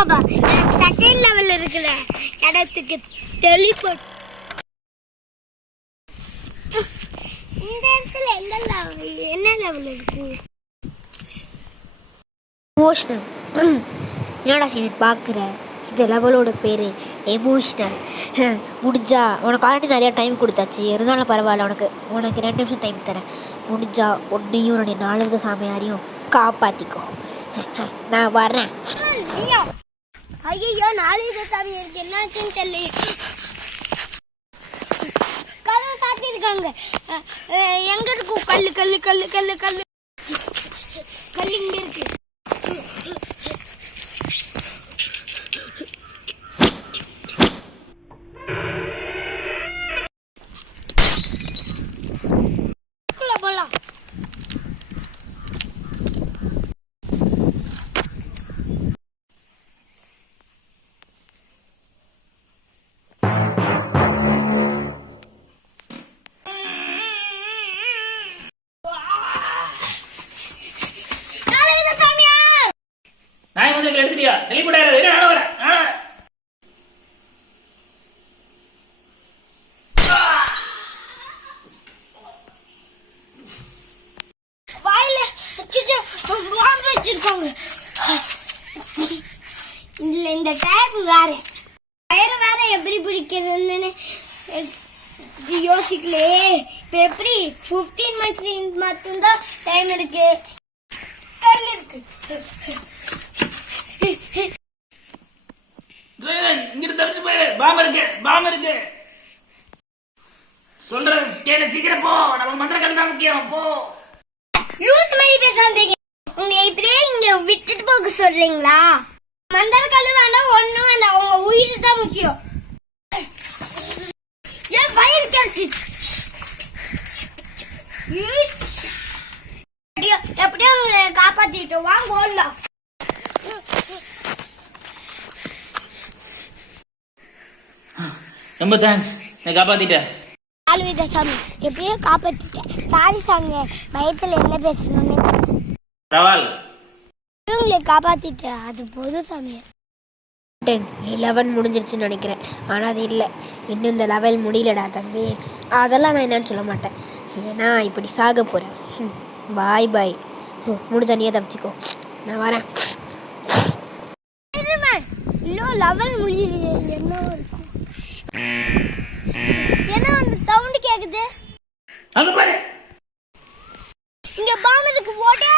Second level இருக்கிற இடத்துக்கு teleport. இந்த இடத்துல என்ன லெவல் இருக்கு? எமோஷனல். என்னடா சரி பார்க்குற, இந்த லெவலோட பேர் எமோஷ்னல். முடிஞ்சா உனக்கு ஆல்ரெடி நிறையா டைம் கொடுத்தாச்சு, இருந்தாலும் பரவாயில்ல, உனக்கு 2 நிமிஷம் டைம் தரேன். முடிஞ்சா ஒன்றையும் உன்னுடைய 4வது சாமியாரையும் காப்பாற்றிக்கோ. நான் வரேன். ஐயோ 4வது சாமியாருக்கு என்னாச்சுன்னு சொல்லி கதவை சாத்திருக்காங்க. எங்க இருக்கும்? கல்லு கல்லு கல்லு கல்லு கல்லு கல்லு இங்க இருக்கு. போலாம். எடுத்துட்டியா? டெலிபோர்ட் வச்சிருக்காங்க. இதுல இந்த டேப் வேற வேற எப்படி பிடிக்கிறதுன்னு யோசிக்கலே. இப்ப எப்படி 15 மினிட்ஸ் மட்டும்தான் டைம் இருக்கு. இங்கிட்டு தப்பிச்சு போயிரு. பாம் இருக்கு. சொல்ற சீக்கிரம் போ. நம்ம மந்திரக்கல் தான் முக்கியம். போ. லூஸ் மாதிரி பேசாதீங்க. உங்க இப்படியே இங்க விட்டுட்டு போக சொல்றீங்களா? மந்திரக்கல் வேண்டாம், ஒண்ணும் வேண்டாம். உங்க உயிர் தான் முக்கியம். ஏன் பயிர் கிடைச்சிச்சு? எப்படியும் உங்களை காப்பாத்திட்டோம். வாங்க ஓடலாம். ரொம்ப தேங்க்ஸ், நான் காப்பாத்திட்டேன். 4வது சாமி எப்படியோ காப்பாத்திட்டேன். சாரி சாமி, பயத்துல என்ன பேசணும்னு பரவாயில்ல. உங்களை காப்பாத்திட்டேன், அது போதும் சாமி. 11 முடிஞ்சிருச்சுன்னு நினைக்கிறேன். ஆனால் அது இல்லை, இன்னும் இந்த லெவல் முடியலடா தம்பி. அதெல்லாம் நான் என்னன்னு சொல்ல மாட்டேன், ஏன்னா இப்படி சாக போகிறேன். பாய் பாய். முடிஞ்சா நீயே தப்பிச்சிக்கோ, நான் வரேன். லெவல் முடியுது. என்ன இருக்கும்? என்ன அந்த சவுண்ட் கேக்குது? அங்க பாரு, இங்க பாம்பு இருக்கு. ஓடே.